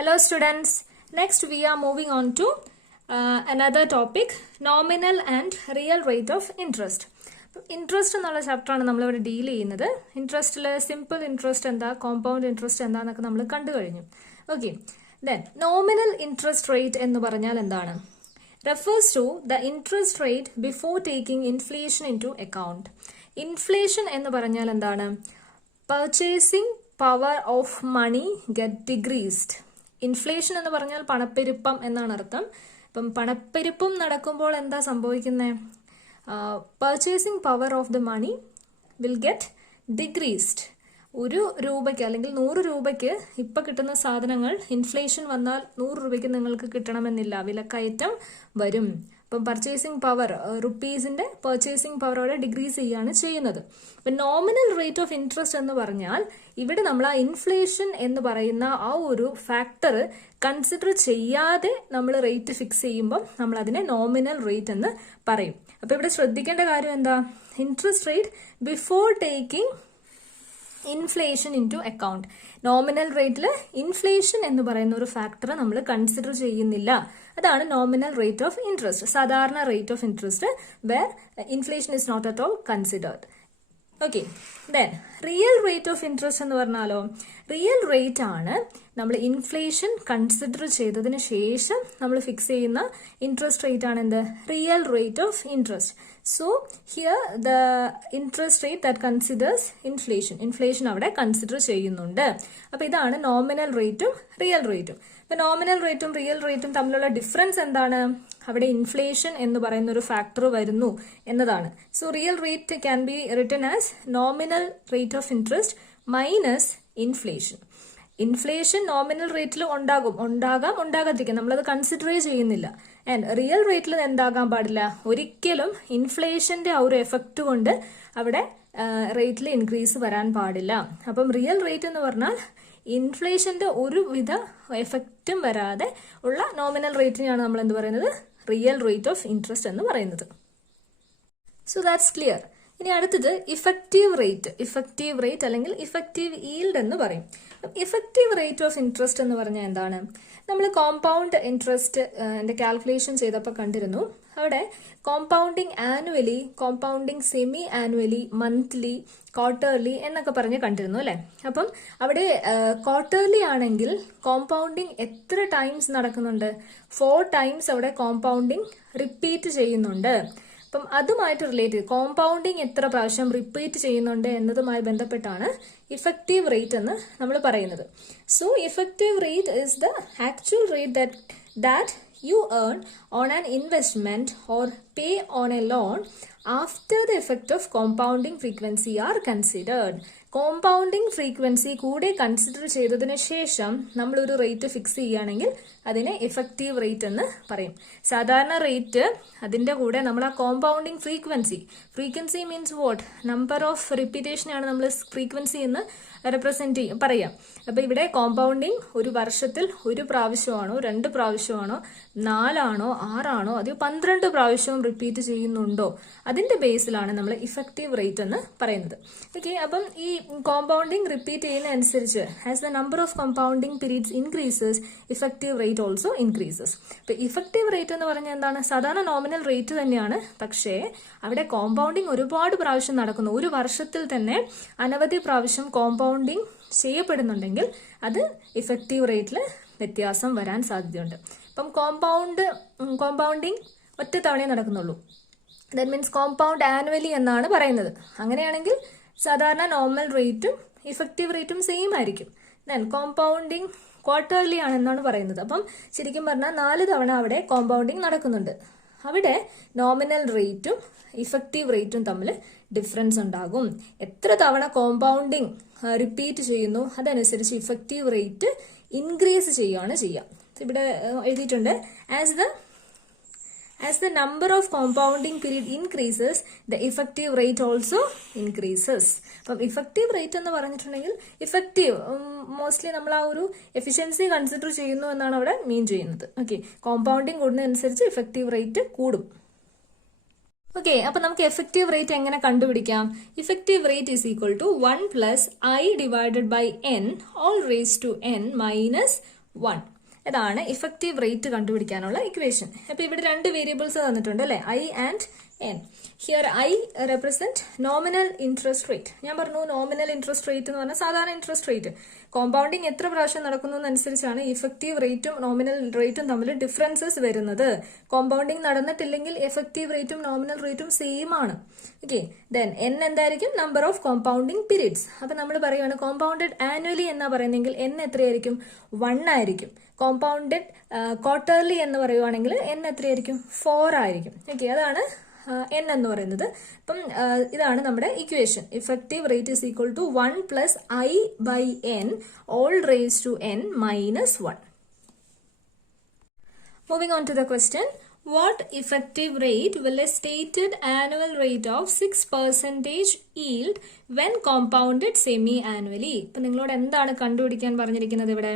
Hello students, next we are moving on to another topic, nominal and real rate of interest. Interest എന്നുള്ള ചാപ്റ്ററാണ് നമ്മളിവിടെ deal ചെയ്യുന്നത്. ഇൻട്രസ്റ്റിൽ simple interest എന്താ, compound interest എന്താന്നൊക്കെ നമ്മൾ കണ്ടു കഴിഞ്ഞു. Okay, then nominal interest rate എന്ന് പറഞ്ഞാൽ എന്താണ്? Refers to the interest rate before taking inflation into account. Inflation എന്ന് പറഞ്ഞാൽ എന്താണ്? Purchasing power of money get decreased. Inflation എന്ന് പറഞ്ഞാൽ പണപ്പെരുപ്പം എന്നാണ് അർത്ഥം. ഇപ്പം പണപ്പെരുപ്പം നടക്കുമ്പോൾ എന്താ സംഭവിക്കുന്നത്? Purchasing power of the money will get decreased. 1 രൂപയ്ക്ക് അല്ലെങ്കിൽ 100 രൂപയ്ക്ക് ഇപ്പം കിട്ടുന്ന സാധനങ്ങൾ ഇൻഫ്ലേഷൻ വന്നാൽ 100 രൂപയ്ക്ക് നിങ്ങൾക്ക് കിട്ടണമെന്നില്ല, വിലക്കയറ്റം വരും. അപ്പം പർച്ചേസിംഗ് പവർ, റുപ്പീസിന്റെ പർച്ചേസിംഗ് പവർ അവിടെ ഡിക്രീസ് ചെയ്യുകയാണ് ചെയ്യുന്നത്. ഇപ്പം നോമിനൽ റേറ്റ് ഓഫ് ഇൻട്രസ്റ്റ് എന്ന് പറഞ്ഞാൽ ഇവിടെ നമ്മൾ ആ ഇൻഫ്ലേഷൻ എന്ന് പറയുന്ന ആ ഒരു ഫാക്ടർ കൺസിഡർ ചെയ്യാതെ നമ്മൾ റേറ്റ് ഫിക്സ് ചെയ്യുമ്പോൾ നമ്മൾ അതിനെ നോമിനൽ റേറ്റ് എന്ന് പറയും. അപ്പൊ ഇവിടെ ശ്രദ്ധിക്കേണ്ട കാര്യം എന്താ? Interest rate before taking inflation into account. Nominal റേറ്റിൽ ഇൻഫ്ലേഷൻ എന്ന് പറയുന്ന ഒരു ഫാക്ടർ നമ്മൾ കൺസിഡർ ചെയ്യുന്നില്ല. അതാണ് നോമിനൽ റേറ്റ് ഓഫ് ഇൻട്രസ്റ്റ്. സാധാരണ rate of interest where inflation is not at all considered. Okay, then real rate of interest എന്ന് പറഞ്ഞാലോ, റിയൽ റേറ്റ് ആണ് നമ്മൾ ഇൻഫ്ലേഷൻ കൺസിഡർ ചെയ്തതിന് ശേഷം നമ്മൾ ഫിക്സ് ചെയ്യുന്ന ഇൻട്രസ്റ്റ് റേറ്റ് ആണ് എന്ത്? Real rate of interest. So here the interest rate that considers inflation അവിടെ കൺസിഡർ ചെയ്യുന്നുണ്ട്. അപ്പൊ ഇതാണ് നോമിനൽ റേറ്റും റിയൽ റേറ്റും. ഇപ്പൊ നോമിനൽ റേറ്റും റിയൽ റേറ്റും തമ്മിലുള്ള ഡിഫറൻസ് എന്താണ്? അവിടെ ഇൻഫ്ലേഷൻ എന്ന് പറയുന്ന ഒരു ഫാക്ടർ വരുന്നു എന്നതാണ്. So real rate can be written as nominal rate of interest minus inflation. Inflation nominal റേറ്റിൽ ഉണ്ടാകാതിരിക്കാം, നമ്മളത് കൺസിഡറേ ചെയ്യുന്നില്ല. ആൻഡ് റിയൽ റേറ്റിൽ എന്താകാൻ പാടില്ല? ഒരിക്കലും ഇൻഫ്ലേഷന്റെ ആ ഒരു എഫക്റ്റ് കൊണ്ട് അവിടെ റേറ്റിൽ ഇൻക്രീസ് വരാൻ പാടില്ല. അപ്പം റിയൽ റേറ്റ് എന്ന് പറഞ്ഞാൽ ഇൻഫ്ലേഷന്റെ ഒരുവിധ എഫക്റ്റും വരാതെ ഉള്ള നോമിനൽ റേറ്റിനെയാണ് നമ്മൾ എന്ത് പറയുന്നത്? റിയൽ റേറ്റ് ഓഫ് ഇൻട്രസ്റ്റ് എന്ന് പറയുന്നത്. So that's clear. ഇനി അടുത്തത് ഇഫക്റ്റീവ് റേറ്റ് അല്ലെങ്കിൽ ഇഫക്റ്റീവ് ഈൽഡ് എന്ന് പറയും. ഇഫക്റ്റീവ് റേറ്റ് ഓഫ് ഇൻട്രസ്റ്റ് എന്ന് പറഞ്ഞാൽ എന്താണ്? നമ്മൾ കോമ്പൗണ്ട് ഇൻട്രസ്റ്റ് കാൽക്കുലേഷൻ ചെയ്തപ്പോൾ കണ്ടിരുന്നു. അവിടെ compounding annually, compounding semi annually, monthly, quarterly എന്നൊക്കെ പറഞ്ഞ് കണ്ടിരുന്നു അല്ലെ. അപ്പം അവിടെ ക്വാർട്ടർലി ആണെങ്കിൽ കോമ്പൗണ്ടിങ് എത്ര ടൈംസ് നടക്കുന്നുണ്ട്? 4 ടൈംസ് അവിടെ കോമ്പൗണ്ടിങ് റിപ്പീറ്റ് ചെയ്യുന്നുണ്ട്. അപ്പം അതുമായിട്ട് റിലേറ്റ് ചെയ്ത് കോമ്പൗണ്ടിങ് എത്ര പ്രാവശ്യം റിപ്പീറ്റ് ചെയ്യുന്നുണ്ട് എന്നതുമായി ബന്ധപ്പെട്ടാണ് ഇഫക്റ്റീവ് റേറ്റ് എന്ന് നമ്മൾ പറയുന്നത്. So effective rate is the actual rate that you earn on an investment or pay on a loan after the effect of compounding frequency are considered. Compounding frequency കൂടെ consider ചെയ്തതിനു ശേഷം നമ്മൾ ഒരു rate fix ചെയ്യുകയാണെങ്കിൽ അതിനെ effective rate എന്ന് പറയും. സാധാരണ റേറ്റ് അതിന്റെ കൂടെ നമ്മൾ ആ compounding frequency means what? Number of റിപ്പീറ്റേഷനാണ് നമ്മൾ ഫ്രീക്വൻസി എന്ന് റെപ്രസെന്റ് പറയാം. അപ്പൊ ഇവിടെ കോമ്പൗണ്ടിങ് ഒരു വർഷത്തിൽ 1 പ്രാവശ്യമാണോ 2 പ്രാവശ്യമാണോ 4 ആണോ 6 ആണോ അതോ 12 പ്രാവശ്യവും റിപ്പീറ്റ് ചെയ്യുന്നുണ്ടോ, അതിന്റെ ബേസിലാണ് നമ്മൾ ഇഫക്റ്റീവ് റേറ്റ് എന്ന് പറയുന്നത്. ഓക്കെ, അപ്പം ഈ കോമ്പൗണ്ടിങ് റിപ്പീറ്റ് ചെയ്യുന്ന അനുസരിച്ച് as the number of compounding periods increases effective rate also increases. ഇപ്പൊ ഇഫക്റ്റീവ് റേറ്റ് എന്ന് പറഞ്ഞാൽ എന്താണ്? സാധാരണ നോമിനൽ റേറ്റ് തന്നെയാണ്, പക്ഷേ അവിടെ കോമ്പൗണ്ടിങ് ഒരുപാട് പ്രാവശ്യം നടക്കുന്നു. ഒരു വർഷത്തിൽ തന്നെ അനവധി പ്രാവശ്യം കോമ്പൗണ്ടിങ് ചെയ്യപ്പെടുന്നുണ്ടെങ്കിൽ അത് ഇഫക്റ്റീവ് റേറ്റിൽ വ്യത്യാസം വരാൻ സാധ്യതയുണ്ട്. ഇപ്പം കോമ്പൗണ്ടിങ് ഒറ്റ തവണയെ നടക്കുന്നുള്ളൂ. ദാറ്റ് മീൻസ് കോമ്പൗണ്ട് ആനുവലി എന്നാണ് പറയുന്നത്. അങ്ങനെയാണെങ്കിൽ സാധാരണ നോർമൽ റേറ്റും ഇഫക്റ്റീവ് റേറ്റും സെയിം ആയിരിക്കും. ദെൻ കോമ്പൗണ്ടിങ് ക്വാർട്ടർലി ആണെന്നാണ് പറയുന്നത്. അപ്പം ശരിക്കും പറഞ്ഞാൽ 4 തവണ അവിടെ കോമ്പൗണ്ടിങ് നടക്കുന്നുണ്ട്. അവിടെ നോമിനൽ റേറ്റും ഇഫക്റ്റീവ് റേറ്റും തമ്മിൽ ഡിഫറൻസ് ഉണ്ടാകും. എത്ര തവണ കോമ്പൗണ്ടിങ് റിപ്പീറ്റ് ചെയ്യുന്നു അതനുസരിച്ച് ഇഫക്റ്റീവ് റേറ്റ് ഇൻക്രീസ് ചെയ്യുകയാണ് ചെയ്യുക. ഇവിടെ എഴുതിയിട്ടുണ്ട് as the number of compounding period increases the effective rate also increases. അപ്പം ഇഫക്റ്റീവ് റേറ്റ് എന്ന് പറഞ്ഞിട്ടുണ്ടെങ്കിൽ ഇഫക്റ്റീവ് മോസ്റ്റ്ലി നമ്മൾ ആ ഒരു എഫിഷ്യൻസി കൺസിഡർ ചെയ്യുന്നു എന്നാണ് അവിടെ മീൻ ചെയ്യുന്നത്. ഓക്കെ, കോമ്പൗണ്ടിങ് കൂടുന്നതനുസരിച്ച് ഇഫക്റ്റീവ് റേറ്റ് കൂടും. ഓക്കെ, അപ്പൊ നമുക്ക് എഫക്റ്റീവ് റേറ്റ് എങ്ങനെ കണ്ടുപിടിക്കാം? Effective rate is equal to 1 + i / n all raised to n minus 1. ഇതാണ് ഇഫക്റ്റീവ് റേറ്റ് കണ്ടുപിടിക്കാനുള്ള ഇക്വേഷൻ. അപ്പോൾ ഇവിടെ രണ്ട് വേരിയബിൾസ് തന്നിട്ടുണ്ട് അല്ലേ, I and N. Here I represent nominal interest rate. ഞാൻ പറഞ്ഞു നോമിനൽ ഇൻട്രസ്റ്റ് റേറ്റ് എന്ന് പറഞ്ഞാൽ സാധാരണ ഇൻട്രസ്റ്റ് റേറ്റ്. കോമ്പൗണ്ടിങ് എത്ര പ്രാവശ്യം നടക്കുന്നതനുസരിച്ചാണ് ഇഫക്റ്റീവ് റേറ്റും നോമിനൽ റേറ്റും തമ്മിൽ ഡിഫറൻസസ് വരുന്നത്. കോമ്പൗണ്ടിങ് നടന്നിട്ടില്ലെങ്കിൽ എഫക്റ്റീവ് റേറ്റും നോമിനൽ റേറ്റും സെയിം ആണ്. ഓക്കെ, ദെൻ എൻ എന്തായിരിക്കും? Number of compounding periods. അപ്പൊ നമ്മൾ പറയുകയാണ് കോമ്പൗണ്ടഡ് ആനുവലി എന്നാ പറയുന്നെങ്കിൽ എൻ എത്രയായിരിക്കും? 1 ആയിരിക്കും. കോമ്പൗണ്ടഡ് ക്വാർട്ടർലി എന്ന് പറയുവാണെങ്കിൽ എൻ എത്രയായിരിക്കും? 4 ആയിരിക്കും. ഓക്കെ, അതാണ് എൻ എന്ന് പറയുന്നത്. അപ്പം ഇതാണ് നമ്മുടെ equation. Effective rate is equal to 1 plus i by n all raise to n minus 1. Moving on to the question, what effective rate will a stated annual rate of 6% yield when compounded semi-annually? ഇപ്പം നിങ്ങളോട് എന്താണ് കണ്ടുപിടിക്കാൻ പറഞ്ഞിരിക്കുന്നത്? ഇവിടെ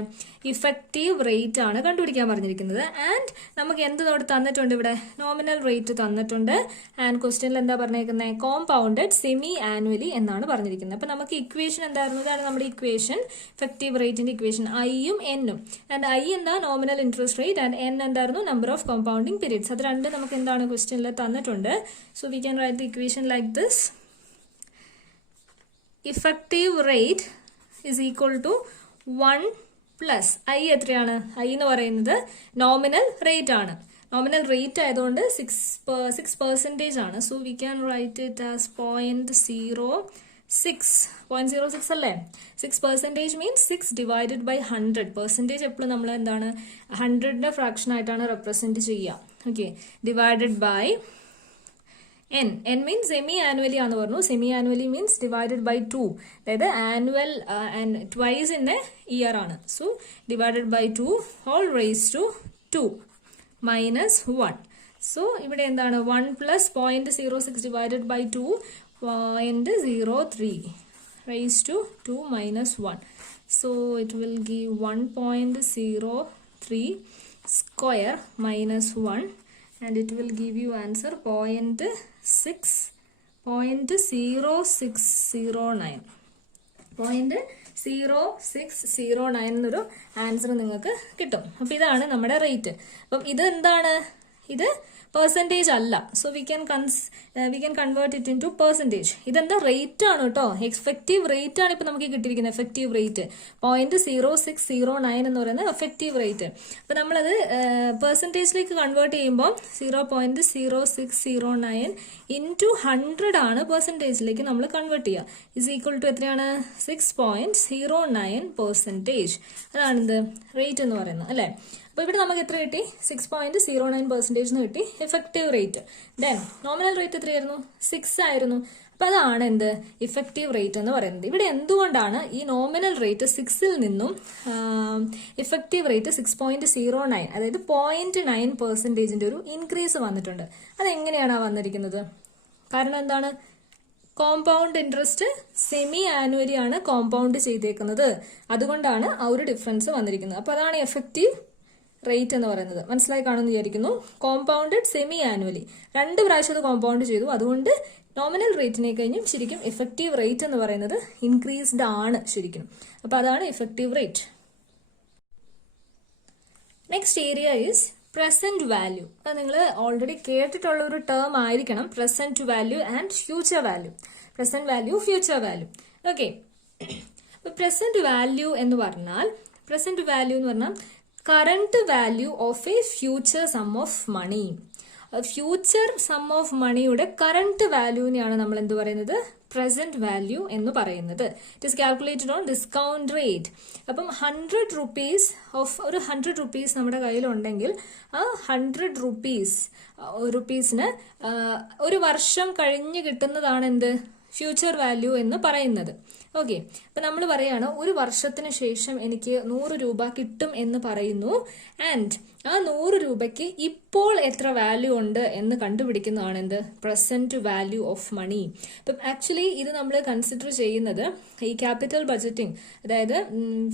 effective rate ആണ് കണ്ടുപിടിക്കാൻ പറഞ്ഞിരിക്കുന്നത്. And നമുക്ക് എന്തിനോട് തന്നിട്ടുണ്ട്? ഇവിടെ നോമിനൽ റേറ്റ് തന്നിട്ടുണ്ട്. ആൻഡ് ക്വസ്റ്റ്യനിൽ എന്താ പറഞ്ഞിരിക്കുന്നത്? കോമ്പൗണ്ടഡ് സെമി ആനുവലി എന്നാണ് പറഞ്ഞിരിക്കുന്നത്. അപ്പം നമുക്ക് ഇക്വേഷൻ എന്തായിരുന്നു? ഇതാണ് നമ്മുടെ ഇക്വേഷൻ, ഇഫക്റ്റീവ് റേറ്റിന്റെ ഇക്വേഷൻ, ഐയും എന്നും. ആൻഡ് ഐ എന്താ? Nominal interest rate. And N എന്തായിരുന്നു? Number of compounding periods. അത് രണ്ട് നമുക്ക് എന്താണ് ക്വസ്റ്റ്യനിൽ തന്നിട്ടുണ്ട്. So we can write the equation like this. Effective rate is equal to 1 plus I എത്രയാണ്? ഐ എന്ന് പറയുന്നത് നോമിനൽ റേറ്റ് ആണ്. നോമിനൽ റേറ്റ് ആയതുകൊണ്ട് 6% ആണ്. So we can write it as 0.06 അല്ലേ? 6% മീൻസ് 6 ഡിവൈഡഡ് ബൈ 100. പെർസെൻറ്റേജ് എപ്പോഴും നമ്മൾ എന്താണ് 100ന്റെ ഫ്രാക്ഷൻ ആയിട്ടാണ് റെപ്രസെന്റ് ചെയ്യുക. Okay, divided by N. N means semi annually ആണെന്ന് പറഞ്ഞു. Semi annually means divided by 2. അതായത് annual and twice in a year ആണ്. So divided by 2 whole raise to 2 minus 1. So ഇവിടെ എന്താണ് 1 plus 0.06 divided by 2 0.03 raised to 2 minus 1. So it will give 1.03 square minus 1 and it will give you answer 0.0609. 0.0609 എന്നൊരു answer നിങ്ങൾക്ക് കിട്ടും. അപ്പം ഇതാണ് നമ്മുടെ rate. അപ്പം ഇത് എന്താണ്? ഇത് പെർസെൻറ്റേജ് അല്ല. So we can convert it in two percentage. ഇതെന്താ? റേറ്റ് ആണ് കേട്ടോ. എഫക്റ്റീവ് റേറ്റ് ആണ് ഇപ്പം നമുക്ക് കിട്ടിയിരിക്കുന്നത്. എഫക്റ്റീവ് റേറ്റ് 0.0609 എന്ന് പറയുന്നത് എഫക്റ്റീവ് റേറ്റ്. അപ്പം നമ്മളത് പെർസെൻറ്റേജിലേക്ക് കൺവേർട്ട് ചെയ്യുമ്പോൾ 0.0609 ഇൻറ്റു 100 ആണ് പെർസെൻറ്റേജിലേക്ക് നമ്മൾ കൺവേർട്ട് ചെയ്യുക. ഇസ് ഈക്വൽ ടു എത്രയാണ്? 6.09%. അതാണിത് റേറ്റ് എന്ന് പറയുന്നത് അല്ലേ? അപ്പോൾ ഇവിടെ നമുക്ക് എത്ര കിട്ടി? 6.09% എന്ന് കിട്ടി effective rate. Then nominal rate എത്രയായിരുന്നു? 6 ആയിരുന്നു. അപ്പോൾ അതാണ് എന്ത്? ഇഫക്റ്റീവ് റേറ്റ് എന്ന് പറയുന്നത്. ഇവിടെ എന്തുകൊണ്ടാണ് ഈ നോമിനൽ റേറ്റ് 6ൽ നിന്നും ഇഫക്റ്റീവ് റേറ്റ് 6.09, അതായത് 0.9% ഒരു ഇൻക്രീസ് വന്നിട്ടുണ്ട്? അതെങ്ങനെയാണ് വന്നിരിക്കുന്നത്? കാരണം എന്താണ്? കോമ്പൗണ്ട് ഇൻട്രസ്റ്റ് സെമി ആനുവലി ആണ് കോമ്പൗണ്ട് ചെയ്തേക്കുന്നത്. അതുകൊണ്ടാണ് ആ ഒരു ഡിഫറൻസ് വന്നിരിക്കുന്നത്. അപ്പോൾ അതാണ് എഫക്റ്റീവ് റേറ്റ് എന്ന് പറയുന്നത്. മനസ്സിലായി കാണുമെന്ന് വിചാരിക്കുന്നു. കോമ്പൗണ്ടഡ് സെമി ആനുവലി 2 പ്രാവശ്യം അത് കോമ്പൗണ്ട് ചെയ്തു. അതുകൊണ്ട് നോമിനൽ റേറ്റിനെ കഴിഞ്ഞും ശരിക്കും എഫക്റ്റീവ് റേറ്റ് എന്ന് പറയുന്നത് ഇൻക്രീസ്ഡ് ആണ് ശരിക്കും. അപ്പോൾ അതാണ് effective rate. Next area is present value. അത് നിങ്ങൾ ഓൾറെഡി കേട്ടിട്ടുള്ള ഒരു ടേം ആയിരിക്കണം. Present value and future value. Present value, future value. Okay, അപ്പോൾ പ്രസന്റ് വാല്യൂ എന്ന് പറഞ്ഞാൽ current value of a future sum of money. Future sum of മണിയുടെ current വാല്യൂവിനെയാണ് നമ്മൾ എന്ത് പറയുന്നത്? പ്രസന്റ് വാല്യൂ എന്ന് പറയുന്നത്. It is calculated on discount rate. അപ്പം 100 റുപ്പീസ് നമ്മുടെ കയ്യിലുണ്ടെങ്കിൽ ആ 100 റുപ്പീസിന് ഒരു വർഷം കഴിഞ്ഞ് കിട്ടുന്നതാണ് എന്ത്? ഫ്യൂച്ചർ വാല്യൂ എന്ന് പറയുന്നത്. ഓക്കെ, അപ്പൊ നമ്മൾ പറയാണ് ഒരു വർഷത്തിന് ശേഷം എനിക്ക് 100 രൂപ കിട്ടും എന്ന് പറയുന്നു. ആൻഡ് ആ 100 രൂപയ്ക്ക് ഇപ്പോൾ എത്ര വാല്യൂ ഉണ്ട് എന്ന് കണ്ടുപിടിക്കുന്നതാണ് എന്ത്? Present value of money. ഇപ്പം ആക്ച്വലി ഇത് നമ്മൾ കൺസിഡർ ചെയ്യുന്നത് ഈ ക്യാപിറ്റൽ ബഡ്ജറ്റിംഗ്, അതായത്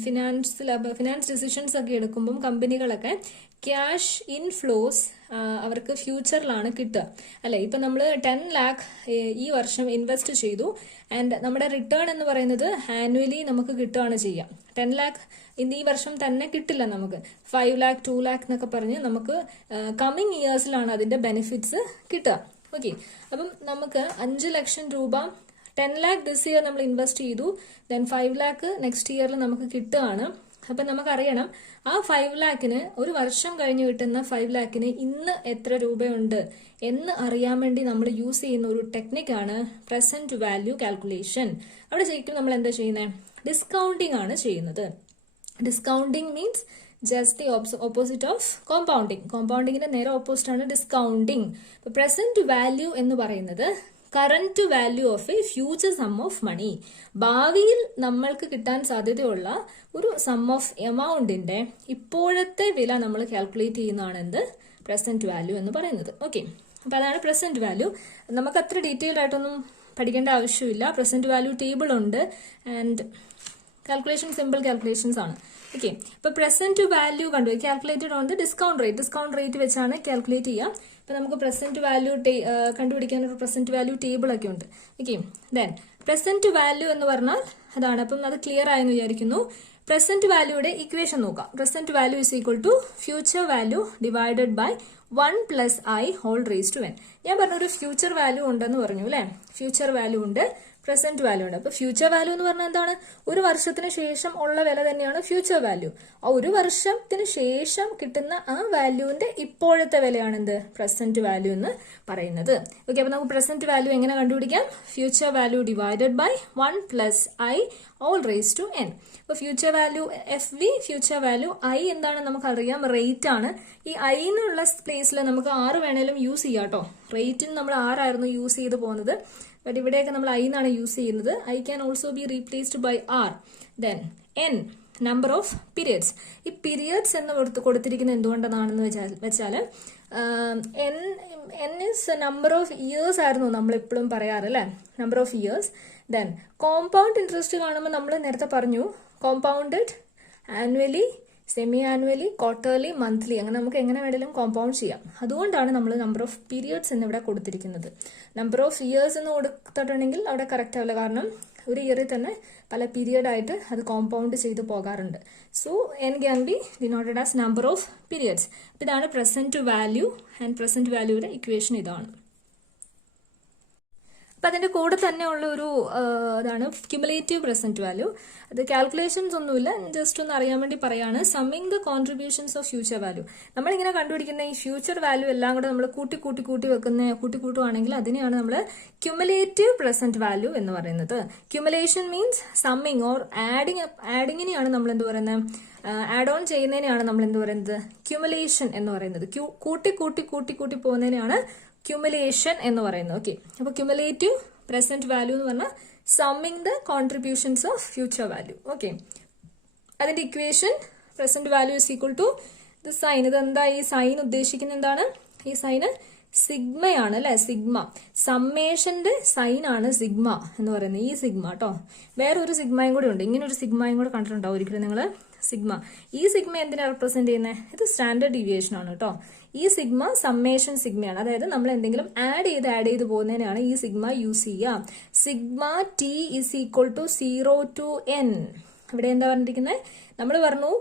ഫിനാൻസ് ഡിസിഷൻസ് ഒക്കെ എടുക്കുമ്പം കമ്പനികളൊക്കെ ക്യാഷ് ഇൻഫ്ലോസ് അവർക്ക് ഫ്യൂച്ചറിലാണ് കിട്ടുക അല്ലെ? ഇപ്പം നമ്മൾ 10 lakh ഈ വർഷം ഇൻവെസ്റ്റ് ചെയ്തു. ആൻഡ് നമ്മുടെ റിട്ടേൺ എന്ന് പറയുന്നത് പറയുന്നത് ആനുവലി നമുക്ക് കിട്ടുകയാണ് ചെയ്യാം. 10 lakh ഇന്ന് ഈ വർഷം തന്നെ കിട്ടില്ല നമുക്ക്. 5 lakh 2 lakh എന്നൊക്കെ പറഞ്ഞ് നമുക്ക് കമ്മിങ് ഇയേഴ്സിലാണ് അതിന്റെ ബെനിഫിറ്റ്സ് കിട്ടുക. ഓക്കെ, അപ്പം നമുക്ക് 5 ലക്ഷം രൂപ 10 lakh ദിസ് ഇയർ നമ്മൾ ഇൻവെസ്റ്റ് ചെയ്തു, ദെൻ 5 lakh നെക്സ്റ്റ് ഇയറിൽ നമുക്ക് കിട്ടുകയാണ്. അപ്പം നമുക്കറിയണം ആ 5 lakhന് ഒരു വർഷം കഴിഞ്ഞ് കിട്ടുന്ന 5 lakhന് ഇന്ന് എത്ര രൂപയുണ്ട് എന്ന് അറിയാൻ വേണ്ടി നമ്മൾ യൂസ് ചെയ്യുന്ന ഒരു ടെക്നിക്കാണ് പ്രസന്റ് വാല്യൂ കാൽക്കുലേഷൻ. അവിടെ ശരിക്കും നമ്മൾ എന്താ ചെയ്യുന്നത്? ഡിസ്കൗണ്ടിങ് ആണ് ചെയ്യുന്നത്. Discounting means just the opposite of compounding. കോമ്പൗണ്ടിങ്ങിന്റെ നേരെ ഓപ്പോസിറ്റ് ആണ് ഡിസ്കൗണ്ടിങ്. പ്രസന്റ് വാല്യൂ എന്ന് പറയുന്നത് current value of a future sum of money. ഭാവിയിൽ നമ്മൾക്ക് കിട്ടാൻ സാധ്യതയുള്ള ഒരു സം ഓഫ് എമൗണ്ടിന്റെ ഇപ്പോഴത്തെ വില നമ്മൾ കാൽക്കുലേറ്റ് ചെയ്യുന്നതാണ് എന്ത്? പ്രസന്റ് വാല്യൂ എന്ന് പറയുന്നത്. ഓക്കെ, അപ്പൊ അതാണ് പ്രസന്റ് വാല്യൂ. നമുക്ക് അത്ര ഡീറ്റെയിൽഡ് ആയിട്ടൊന്നും പഠിക്കേണ്ട ആവശ്യമില്ല. പ്രസന്റ് വാല്യൂ ടേബിൾ ഉണ്ട് ആൻഡ് കാൽക്കുലേഷൻ സിമ്പിൾ കാൽക്കുലേഷൻസ് ആണ്. ഓക്കെ, ഇപ്പൊ പ്രസന്റ് വാല്യൂ കണ്ടു calculated on the discount rate. Discount rate വെച്ചാണ് കാൽക്കുലേറ്റ് ചെയ്യാം. ഇപ്പൊ നമുക്ക് പ്രസന്റ് വാല്യൂ കണ്ടുപിടിക്കാൻ ഒരു പ്രസന്റ് വാല്യൂ ടേബിൾ ഒക്കെ ഉണ്ട്. ഓക്കെ, ദെൻ പ്രസന്റ് വാല്യൂ എന്ന് പറഞ്ഞാൽ അതാണ്. അപ്പം അത് ക്ലിയർ ആയെന്ന് വിചാരിക്കുന്നു. പ്രസന്റ് വാല്യൂയുടെ ഇക്വേഷൻ നോക്കാം. Present value is equal to future value divided by 1 plus i whole raised to n. ഞാൻ പറഞ്ഞൊരു ഫ്യൂച്ചർ വാല്യൂ ഉണ്ടെന്ന് പറഞ്ഞു അല്ലെ. ഫ്യൂച്ചർ വാല്യൂ ഉണ്ട്, പ്രസന്റ് വാല്യൂ ഉണ്ട്. അപ്പൊ ഫ്യൂച്ചർ വാല്യൂ എന്ന് പറഞ്ഞാൽ എന്താണ്? ഒരു വർഷത്തിന് ശേഷം ഉള്ള വില തന്നെയാണ് ഫ്യൂച്ചർ വാല്യൂ. ആ ഒരു വർഷത്തിന് ശേഷം കിട്ടുന്ന ആ വാല്യൂവിന്റെ ഇപ്പോഴത്തെ വിലയാണ് എന്ത്? പ്രസന്റ് വാല്യൂ എന്ന് പറയുന്നത്. ഓക്കെ, അപ്പൊ നമുക്ക് പ്രസന്റ് വാല്യൂ എങ്ങനെ കണ്ടുപിടിക്കാം? Future value divided by 1 plus i all raised to n. അപ്പൊ future value FV future value I എന്താണ് നമുക്കറിയാം? റേറ്റ് ആണ്. ഈ I എന്നുള്ള പ്ലേസിൽ നമുക്ക് 6 വേണേലും യൂസ് ചെയ്യാം കേട്ടോ. റേറ്റിന് നമ്മൾ 6 ആയിരുന്നു യൂസ് ചെയ്ത് പോകുന്നത്. ബട്ട് ഇവിടെയൊക്കെ നമ്മൾ I എന്നാണ് യൂസ് ചെയ്യുന്നത്. I can also be replaced by R. Then N number of periods. ഈ പീരിയഡ്സ് എന്ന് കൊടുത്തിരിക്കുന്നത് എന്തുകൊണ്ടാണെന്ന് വെച്ചാൽ N is number of years ആയിരുന്നു നമ്മൾ എപ്പോഴും പറയാറ് അല്ലെ. Number of years. Then compound interest കാണുമ്പോൾ നമ്മൾ നേരത്തെ പറഞ്ഞു compounded annually, semi annually, quarterly, monthly, അങ്ങനെ നമുക്ക് എങ്ങനെ വേണമെങ്കിലും കോമ്പൗണ്ട് ചെയ്യാം. അതുകൊണ്ടാണ് നമ്മൾ നമ്പർ ഓഫ് പീരിയഡ്സ് എന്ന് ഇവിടെ കൊടുത്തിരിക്കുന്നത്. നമ്പർ ഓഫ് ഇയേഴ്സ് എന്ന് കൊടുത്തിട്ടുണ്ടെങ്കിൽ അവിടെ കറക്റ്റ് ആവില്ല. കാരണം ഒരു ഇയറിൽ തന്നെ പല പീരിയഡ് ആയിട്ട് അത് കോമ്പൗണ്ട് ചെയ്ത് പോകാറുണ്ട്. So n can be denoted as number of periods. ഇതാണ് പ്രസന്റ് വാല്യൂ ആൻഡ് പ്രസന്റ് വാല്യൂയുടെ ഇക്വേഷൻ ഇതാണ്. അപ്പൊ അതിന്റെ കൂടെ തന്നെ ഉള്ള ഒരു ഇതാണ് ക്യുമുലേറ്റീവ് പ്രസന്റ് വാല്യൂ. അത് കാൽക്കുലേഷൻസ് ഒന്നുമില്ല, ജസ്റ്റ് ഒന്ന് അറിയാൻ വേണ്ടി പറയാണ്. Summing the contributions of future value. നമ്മളിങ്ങനെ കണ്ടുപിടിക്കുന്ന ഈ ഫ്യൂച്ചർ വാല്യൂ എല്ലാം കൂടെ നമ്മൾ കൂട്ടുവാണെങ്കിൽ അതിനെയാണ് നമ്മൾ ക്യുമുലേറ്റീവ് പ്രസന്റ് വാല്യൂ എന്ന് പറയുന്നത്. ക്യുമുലേഷൻ മീൻസ് സമ്മിങ് ഓർ ആഡിങ്ങിനെയാണ് നമ്മൾ എന്ത് പറയുന്നത്? ആഡ് ഓൺ ചെയ്യുന്നതിനെയാണ് നമ്മൾ എന്ത് പറയുന്നത്? ക്യുമുലേഷൻ എന്ന് പറയുന്നത്. കൂട്ടി പോകുന്നതിനെയാണ് ക്യുമുലേഷൻ എന്ന് പറയുന്നത്. ഓക്കെ, അപ്പൊ ക്യുമുലേറ്റീവ് പ്രസന്റ് വാല്യൂ എന്ന് പറഞ്ഞാൽ summing the contributions of future value. Okay, അതിന്റെ equation present value is equal to the sign. ഇതെന്താ ഈ സൈൻ ഉദ്ദേശിക്കുന്നത്? എന്താണ് ഈ സൈന്? സിഗ്മയാണ് അല്ലെ. സിഗ്മ സമ്മേഷന്റെ സൈൻ ആണ് സിഗ്മ എന്ന് പറയുന്നത്. ഈ സിഗ്മ കേട്ടോ. വേറൊരു സിഗ്മയും കൂടെ ഉണ്ട്. ഇങ്ങനെ ഒരു സിഗ്മയും കൂടെ കണ്ടിട്ടുണ്ടാവും ഒരിക്കലും നിങ്ങൾ. സിഗ്മ, ഈ സിഗ്മ എന്തിനാ റെപ്രസെന്റ് ചെയ്യുന്നത്? ഇത് സ്റ്റാൻഡേർഡ് ഡീവിയേഷൻ ആണ് കേട്ടോ. ഈ സിഗ്മ സമ്മേഷൻ സിഗ്മയാണ്. അതായത് നമ്മൾ എന്തെങ്കിലും ആഡ് ചെയ്ത് പോകുന്നതിനാണ് ഈ സിഗ്മ യൂസ് ചെയ്യുക. Sigma t is equal to 0 to n. ഇവിടെ എന്താ പറഞ്ഞിരിക്കുന്നത്? നമ്മൾ പറഞ്ഞു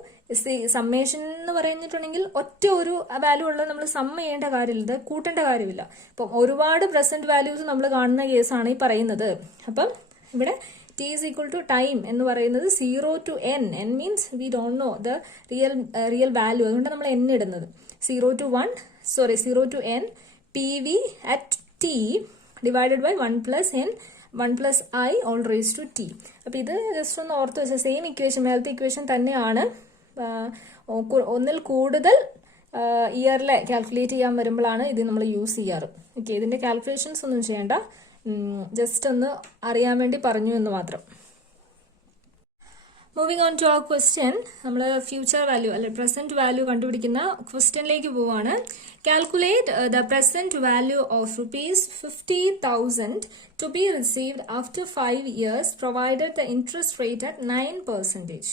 സമ്മേഷൻ എന്ന് പറഞ്ഞിട്ടുണ്ടെങ്കിൽ ഒറ്റ ഒരു വാല്യൂ ഉള്ളത് നമ്മൾ സമ്മ ചെയ്യേണ്ട കാര്യമില്ല, ഇത് കൂട്ടേണ്ട കാര്യമില്ല. അപ്പം ഒരുപാട് പ്രസന്റ് വാല്യൂസ് നമ്മൾ കാണുന്ന കേസാണ് ഈ പറയുന്നത്. അപ്പം ഇവിടെ t is equal to time എന്ന് പറയുന്നത് 0 to n. n means we don't know the real value. അതുകൊണ്ട് നമ്മൾ n ഇടുന്നത് 0 to n pv at t divided by 1 plus n 1 plus i all raised to t. അപ്പൊ ഇത് just ഒന്ന് ഓർത്ത് വെച്ചാൽ സെയിം ഇക്വേഷൻ, മേലത്തെ ഇക്വേഷൻ തന്നെയാണ്. ഒന്നിൽ കൂടുതൽ ഇയറിലെ കാൽക്കുലേറ്റ് ചെയ്യാൻ വരുമ്പോഴാണ് ഇത് നമ്മൾ യൂസ് ചെയ്യാറ്. ഓക്കെ, ഇതിന്റെ കാൽക്കുലേഷൻസ് ഒന്നും ചെയ്യേണ്ട, ജസ്റ്റ് ഒന്ന് അറിയാൻ വേണ്ടി പറഞ്ഞു എന്ന് മാത്രം. Moving on to our question. നമ്മൾ ഫ്യൂച്ചർ വാല്യൂ അല്ലെ പ്രസന്റ് വാല്യൂ കണ്ടുപിടിക്കുന്ന ക്വസ്റ്റ്യനിലേക്ക് പോവാണ്. Calculate the present value of ₹50,000 to be received after 5 years provided the interest rate at 9%.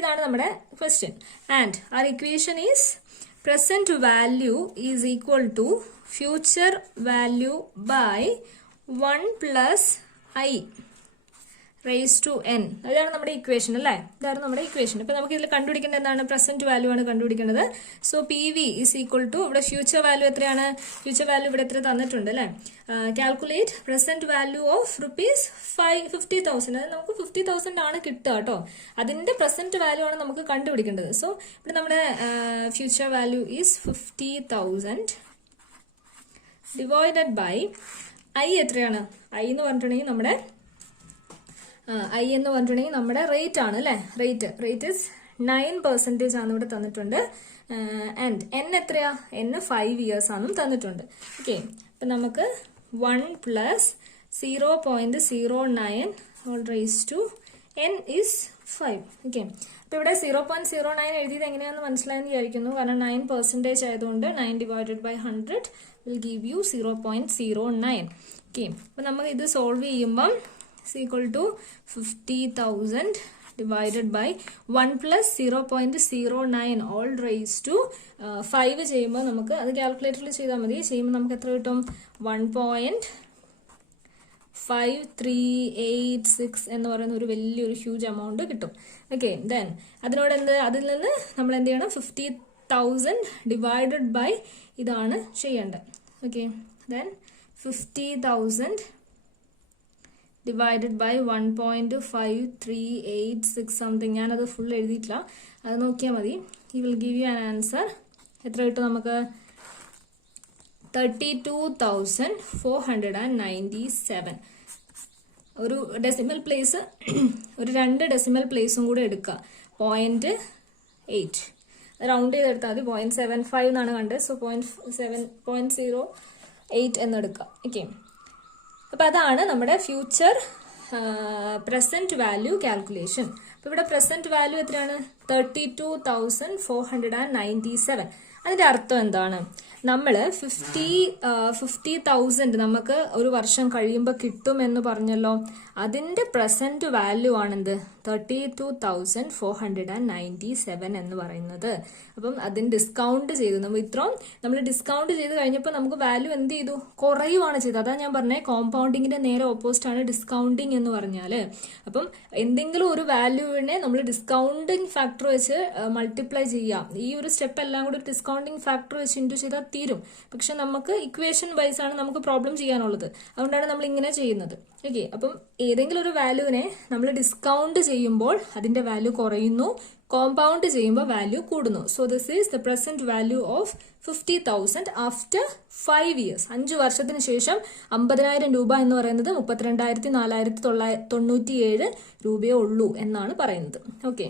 ഇതാണ് നമ്മുടെ question. And our equation is present value is equal to future value by 1 plus i. Raise to n. അതാണ് നമ്മുടെ equation അല്ലേ? ഇതാണ് നമ്മുടെ equation. ഇപ്പൊ നമുക്ക് ഇതിൽ കണ്ടുപിടിക്കേണ്ടത് എന്താണ്? പ്രസന്റ് വാല്യൂ ആണ് കണ്ടുപിടിക്കേണ്ടത്. So P V is equal to, ഇവിടെ ഫ്യൂച്ചർ വാല്യൂ എത്രയാണ്? ഫ്യൂച്ചർ വാല്യൂ ഇവിടെ എത്ര തന്നിട്ടുണ്ട് അല്ലേ? Calculate present value of rupees 50,000. അത് നമുക്ക് 50,000 ആണ് കിട്ടുക കേട്ടോ. അതിന്റെ പ്രസന്റ് വാല്യൂ ആണ് നമുക്ക് കണ്ടുപിടിക്കേണ്ടത്. സോ ഇവിടെ നമ്മുടെ future value is 50,000 divided by I എത്രയാണ്? ഐ എന്ന് പറഞ്ഞിട്ടുണ്ടെങ്കിൽ നമ്മുടെ നമ്മുടെ റേറ്റ് ആണ് അല്ലേ? റേറ്റ് ഇസ് 9% ആണ് ഇവിടെ തന്നിട്ടുണ്ട്. ആൻഡ് എൻ എത്രയാ? എൻ 5 years ആണെന്നും തന്നിട്ടുണ്ട്. ഓക്കെ, അപ്പൊ നമുക്ക് 1 + 0.09 all raised to n is 5. Okay, അപ്പൊ ഇവിടെ 0.09 എഴുതിയത് എങ്ങനെയാണെന്ന് മനസ്സിലായെന്ന് വിചാരിക്കുന്നു. കാരണം 9% ആയതുകൊണ്ട് 9 divided by 100 will give you 0.09. Okay, അപ്പൊ നമുക്ക് ഇത് സോൾവ് ചെയ്യുമ്പം is equal to 50,000 divided by 1 plus 0.09 all raised to 5 ചെയ്യുമ്പോൾ നമുക്ക് അത് കാൽക്കുലേറ്ററിൽ ചെയ്താൽ മതി. ചെയ്യുമ്പോൾ നമുക്ക് എത്ര കിട്ടും? 1.5386 എന്ന് പറയുന്ന ഒരു വലിയൊരു ഹ്യൂജ് എമൗണ്ട് കിട്ടും. ഓക്കെ, ദെൻ അതിൽ നിന്ന് നമ്മൾ എന്ത് ചെയ്യണം? 50,000 ഡിവൈഡഡ് ബൈ ഇതാണ് ചെയ്യേണ്ടത്. Okay, then 50,000 divided by 1.5386 something. ഞാനത് ഫുൾ എഴുതിയിട്ടില്ല, അത് നോക്കിയാൽ മതി. ഈ will give you an answer. എത്ര കിട്ടും നമുക്ക്? 32,497. ഒരു ഡെസിമൽ പ്ലേസ്, ഒരു 2 ഡെസിമൽ പ്ലേസും കൂടെ എടുക്കുക. 0.8 റൗണ്ട് ചെയ്തെടുത്താൽ മതി. 0.75 എന്നാണ് കണ്ടത്. സോ 0.08 എന്നെടുക്കുക. ഓക്കെ, അപ്പൊ അതാണ് നമ്മുടെ ഫ്യൂച്ചർ പ്രസന്റ് വാല്യൂ കാൽക്കുലേഷൻ. അപ്പൊ ഇവിടെ പ്രസന്റ് വാല്യൂ എത്രയാണ്? 32,497. അതിന്റെ അർത്ഥം എന്താണ്? നമ്മള് 50,000 നമുക്ക് ഒരു വർഷം കഴിയുമ്പോൾ കിട്ടും എന്ന് പറഞ്ഞല്ലോ. അതിന്റെ പ്രസന്റ് വാല്യൂ ആണെന്ത്? 32,497 എന്ന് പറയുന്നത്. അപ്പം അതിന് ഡിസ്കൗണ്ട് ചെയ്തു. നമ്മൾ ഡിസ്കൗണ്ട് ചെയ്ത് കഴിഞ്ഞപ്പോൾ നമുക്ക് വാല്യൂ എന്ത് ചെയ്തു? കുറയുവാണ് ചെയ്തത്. അതാ ഞാൻ പറഞ്ഞത്, കോമ്പൗണ്ടിങ്ങിന്റെ നേരെ ഓപ്പോസിറ്റ് ആണ് ഡിസ്കൗണ്ടിങ് എന്ന് പറഞ്ഞാല്. അപ്പം എന്തെങ്കിലും ഒരു വാല്യൂവിനെ നമ്മൾ ഡിസ്കൗണ്ടിങ് ഫാക്ടർ വെച്ച് മൾട്ടിപ്ലൈ ചെയ്യാം. ഈ ഒരു സ്റ്റെപ്പ് എല്ലാം കൂടി ഡിസ്കൗണ്ടിങ് ഫാക്ടർ വെച്ച് ഇൻറ്റു ചെയ്താൽ തീരും. പക്ഷെ നമുക്ക് ഇക്വേഷൻ വൈസ് ആണ് നമുക്ക് പ്രോബ്ലം ചെയ്യാനുള്ളത്. അതുകൊണ്ടാണ് നമ്മൾ ഇങ്ങനെ ചെയ്യുന്നത്. ഓക്കെ, അപ്പം ഏതെങ്കിലും ഒരു വാല്യൂവിനെ നമ്മൾ ഡിസ്കൗണ്ട് ചെയ്യുമ്പോൾ അതിന്റെ വാല്യൂ കുറയുന്നു, കോമ്പൗണ്ട് ചെയ്യുമ്പോൾ വാല്യൂ കൂടുന്നു. So this is the present value of 50,000 after 5 years. 5 വർഷത്തിന് ശേഷം 50,000 രൂപ എന്ന് പറയുന്നത് 32,497 രൂപയേ ഉള്ളൂ എന്നാണ് പറയുന്നത്. ഓക്കെ.